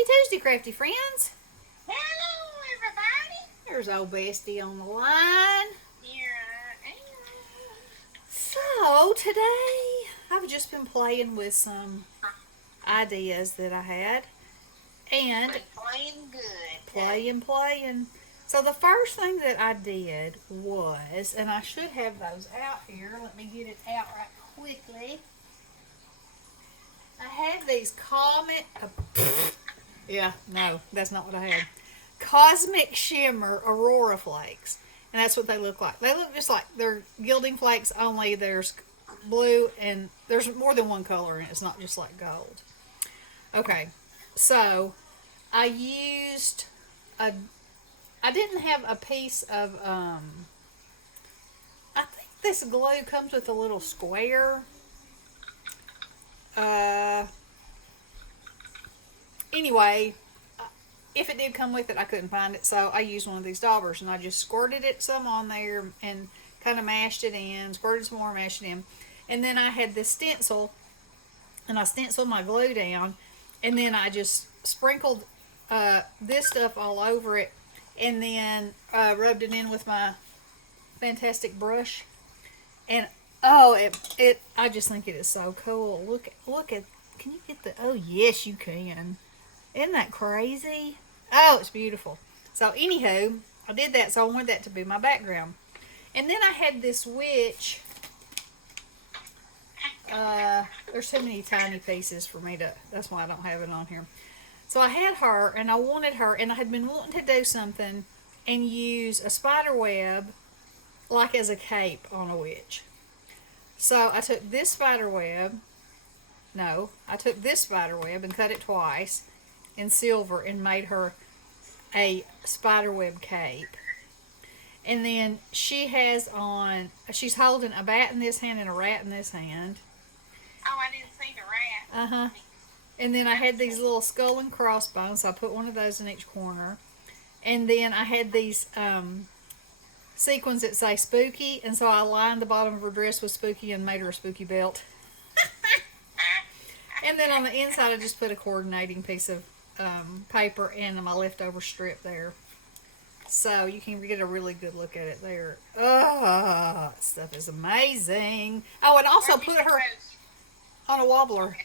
Happy Tuesday, Crafty Friends. Hello, everybody. There's old Bestie on the line. Here I am. So, today I've just been playing with some ideas that I had. And Playing good. playing. So, the first thing that I did was, and I should have those out here. Let me get it out right quickly. I had these yeah, no, that's not what I had. Cosmic Shimmer Aurora Flakes. And that's what they look like. They look just like they're gilding flakes, only there's blue and there's more than one color in it. It's not just like gold. Okay, so I used a. I didn't have a piece of. I think this glue comes with a little square. Uh, anyway, if it did come with it, I couldn't find it, so I used one of these daubers and I just squirted it some on there and kind of mashed it in, squirted some more, mashed it in, and then I had this stencil and I stenciled my glue down, and then I just sprinkled this stuff all over it, and then rubbed it in with my fantastic brush, and oh, it I just think it is so cool. Look at, can you get the, oh yes you can. Isn't that crazy? Oh, it's beautiful. So, anywho, I did that, so I wanted that to be my background. And then I had this witch. There's too many tiny pieces for me to, that's why I don't have it on here. So, I had her, and I wanted her, and I had been wanting to do something and use a spider web like as a cape on a witch. So, I took this spider web. I took this spider web and cut it twice in silver and made her a spiderweb cape. And then she has on, she's holding a bat in this hand and a rat in this hand. Oh, I didn't see the rat. Uh-huh. And then I had these little skull and crossbones, so I put one of those in each corner. And then I had these sequins that say spooky, and so I lined the bottom of her dress with spooky and made her a spooky belt. And then on the inside I just put a coordinating piece of paper and my leftover strip there. So you can get a really good look at it there. Oh, stuff is amazing. Oh, and also put her on a wobbler.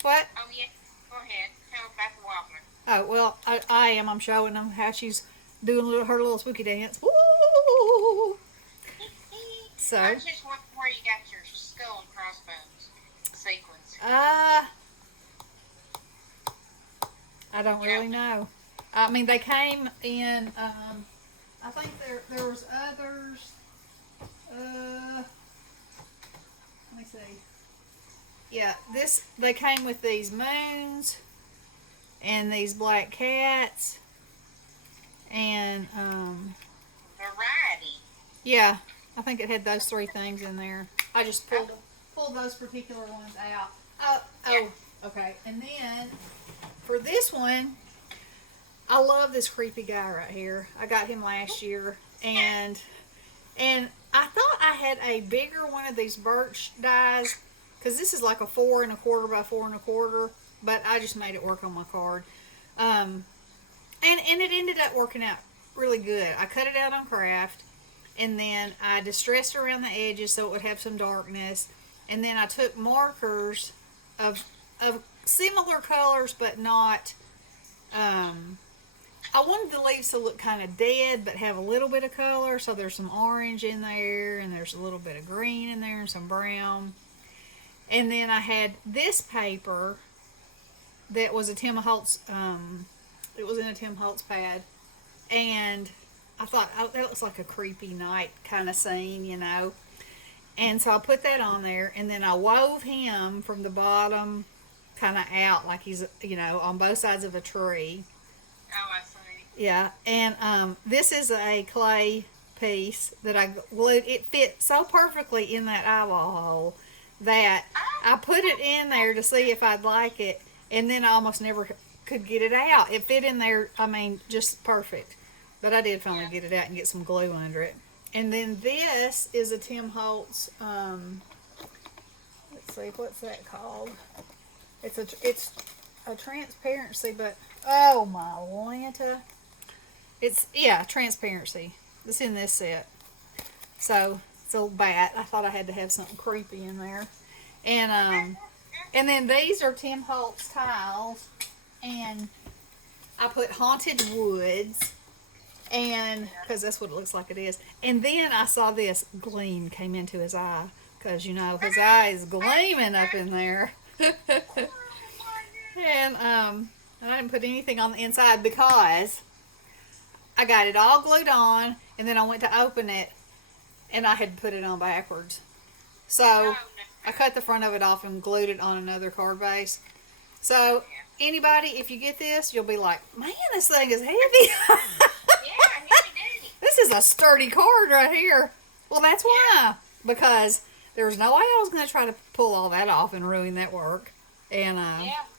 What? Oh, yeah. Go ahead. Tell about the wobbler. Oh, well, I am. I'm showing them how she's doing her little spooky dance. Woo! So. I just wonder where you got your skull and crossbones sequence. I don't really know. I mean, they came in. I think there was others. Let me see. Yeah, they came with these moons and these black cats and Variety. yeah, I think it had those three things in there. I just pulled those particular ones out. Oh, okay. And then for this one, I love this creepy guy right here. I got him last year, and I thought I had a bigger one of these birch dies, because this is like a 4 1/4 by 4 1/4, but I just made it work on my card. And it ended up working out really good. I cut it out on craft, and then I distressed around the edges so it would have some darkness, and then I took markers of similar colors but not I wanted the leaves to look kind of dead but have a little bit of color, so there's some orange in there and there's a little bit of green in there and some brown. And then I had this paper that was a Tim Holtz, it was in a Tim Holtz pad, and I thought, oh, that looks like a creepy night kind of scene, you know. And so I put that on there, and then I wove him from the bottom kind of out like he's, you know, on both sides of a tree. Oh, I see. Yeah, and this is a clay piece that I glued. It fit so perfectly in that eyeball hole that I put it in there to see if I'd like it, and then I almost never could get it out. It fit in there, I mean, just perfect. But I did finally get it out and get some glue under it. And then this is a Tim Holtz, let's see, what's that called? It's a transparency, but oh my Lanta. It's, yeah, transparency. It's in this set. So, it's a bat. I thought I had to have something creepy in there. And then these are Tim Holtz tiles. And I put Haunted Woods. And, because that's what it looks like it is. And then I saw this gleam came into his eye. Because, you know, his eye is gleaming up in there. And I didn't put anything on the inside because I got it all glued on, and then I went to open it, and I had put it on backwards. So I cut the front of it off and glued it on another card base. So anybody, if you get this, you'll be like, man, this thing is heavy. This is a sturdy card right here. Well, that's why. Because there was no way I was going to try to pull all that off and ruin that work. And,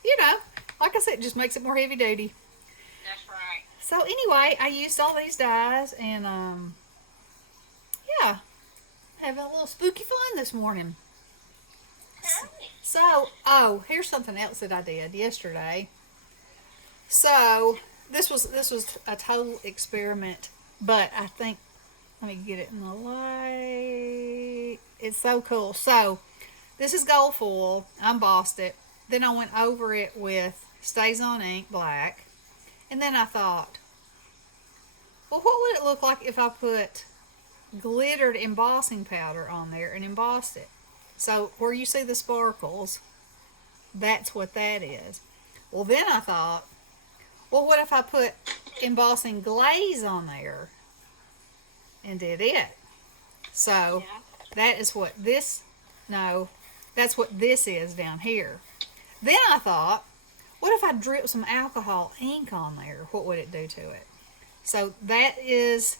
you know, like I said, it just makes it more heavy duty. That's right. So anyway, I used all these dies and, yeah, having a little spooky fun this morning. So, oh, here's something else that I did yesterday. So, this was a total experiment, but I think, let me get it in the light. It's so cool. So, this is gold foil. I embossed it. Then I went over it with Stays On Ink black. And then I thought, well, what would it look like if I put glittered embossing powder on there and embossed it? So where you see the sparkles, that's what that is. Well, then I thought, well, what if I put embossing glaze on there and did it? So that is what this, no, that's what this is down here. Then I thought, what if I drip some alcohol ink on there? What would it do to it? So that is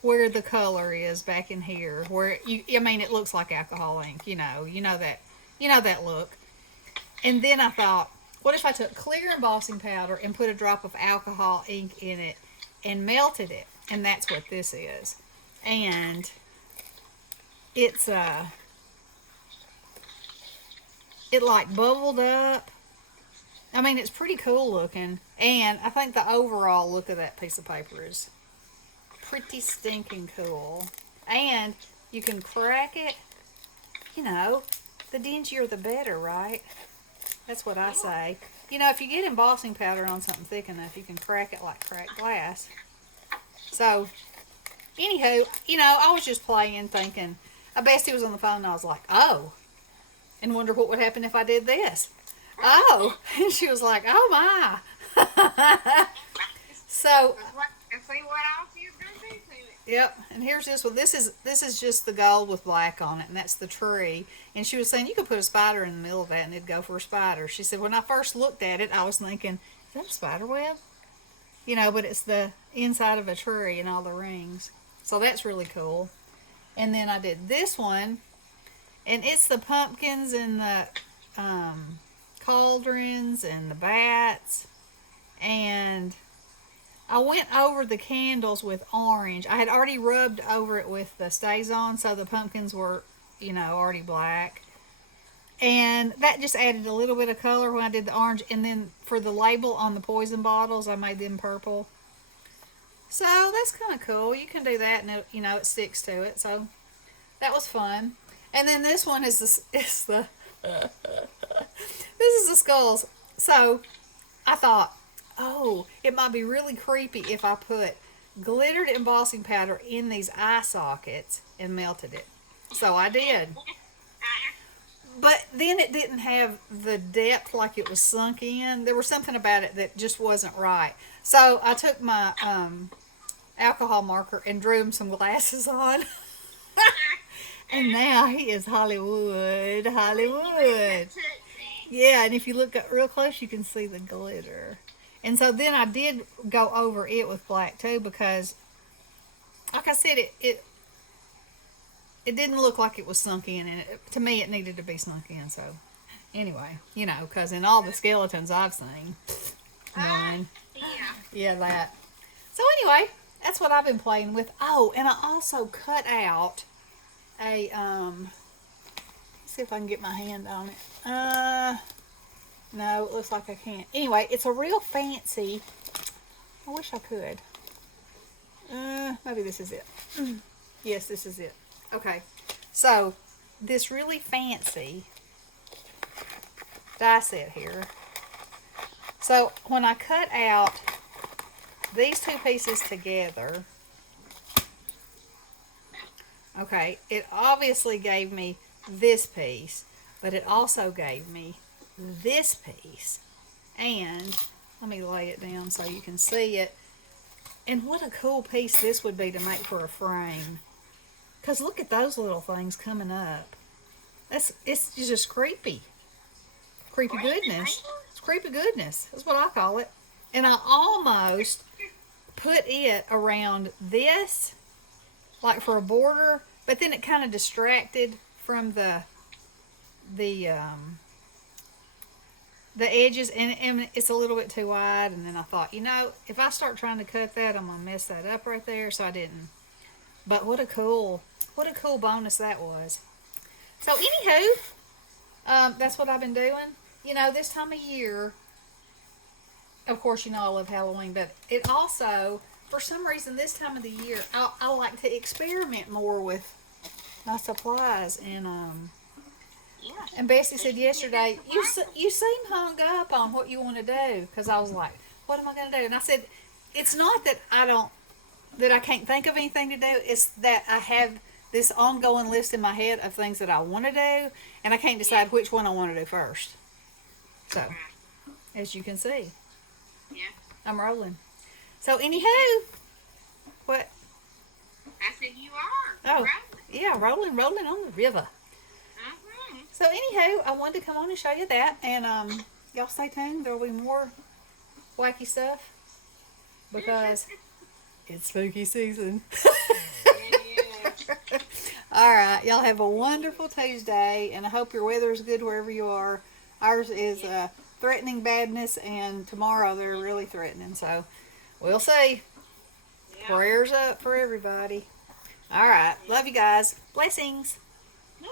where the color is back in here. Where I mean, it looks like alcohol ink. You know that look. And then I thought, what if I took clear embossing powder and put a drop of alcohol ink in it and melted it? And that's what this is. And it's it like bubbled up. I mean, it's pretty cool looking. And I think the overall look of that piece of paper is pretty stinking cool. And you can crack it. You know, the dingier the better, right? That's what I say. You know, if you get embossing powder on something thick enough, you can crack it like cracked glass. So, anywho, you know, I was just playing, thinking. Bestie was on the phone, and I was like, oh. And wonder what would happen if I did this. Oh. And she was like, oh my. So. And see what else you're going to do to it. Yep. And here's this one. This is just the gold with black on it, and that's the tree. And she was saying you could put a spider in the middle of that, and it'd go for a spider. She said, when I first looked at it, I was thinking, is that a spider web? You know, but it's the inside of a tree and all the rings. So that's really cool. And then I did this one, and it's the pumpkins and the cauldrons and the bats. And I went over the candles with orange. I had already rubbed over it with the Stays On, so the pumpkins were, you know, already black. And that just added a little bit of color when I did the orange. And then for the label on the poison bottles, I made them purple. So that's kind of cool. You can do that, and it, you know, it sticks to it. So that was fun. And then this one is the this is the skulls. So I thought, oh, it might be really creepy if I put glittered embossing powder in these eye sockets and melted it. So I did. But then it didn't have the depth like it was sunk in. There was something about it that just wasn't right. So I took my alcohol marker and drew him some glasses on. And now he is Hollywood. Yeah, and if you look up real close, you can see the glitter. And so then I did go over it with black too, because, like I said, it didn't look like it was sunk in, and to me it needed to be sunk in. So anyway, you know, because in all the skeletons I've seen, yeah, that. So anyway, that's what I've been playing with. Oh, and I also cut out a let's see if I can get my hand on it. No, it looks like I can't. Anyway, it's a real fancy. I wish I could. Maybe this is it. Yes, this is it. Okay. So, this really fancy die set here. So, when I cut out these two pieces together, okay, it obviously gave me this piece, but it also gave me this piece. And let me lay it down so you can see it. And what a cool piece this would be to make for a frame. Because look at those little things coming up. It's just creepy. Creepy goodness. It's creepy goodness. That's what I call it. And I almost put it around this, like for a border, but then it kind of distracted from the edges, and it's a little bit too wide. And then I thought, if I start trying to cut that, I'm gonna mess that up right there. So I didn't. But what a cool bonus that was. So anywho, that's what I've been doing. This time of year, of course, I love Halloween, but it also, for some reason, this time of the year, I like to experiment more with my supplies. And Bessie said yesterday, you seem hung up on what you want to do, because I was like, what am I going to do? And I said, it's not that I can't think of anything to do. It's that I have this ongoing list in my head of things that I want to do, and I can't decide which one I want to do first. So, as you can see, I'm rolling. So, anywho, what? I said you are. Oh, rolling. Yeah, rolling on the river. So, anywho, I wanted to come on and show you that, and y'all stay tuned. There will be more wacky stuff because it's spooky season. All right, y'all have a wonderful Tuesday, and I hope your weather is good wherever you are. Ours is threatening badness, and tomorrow they're really threatening, so we'll see. Yeah. Prayers up for everybody. All right, love you guys. Blessings. Yeah.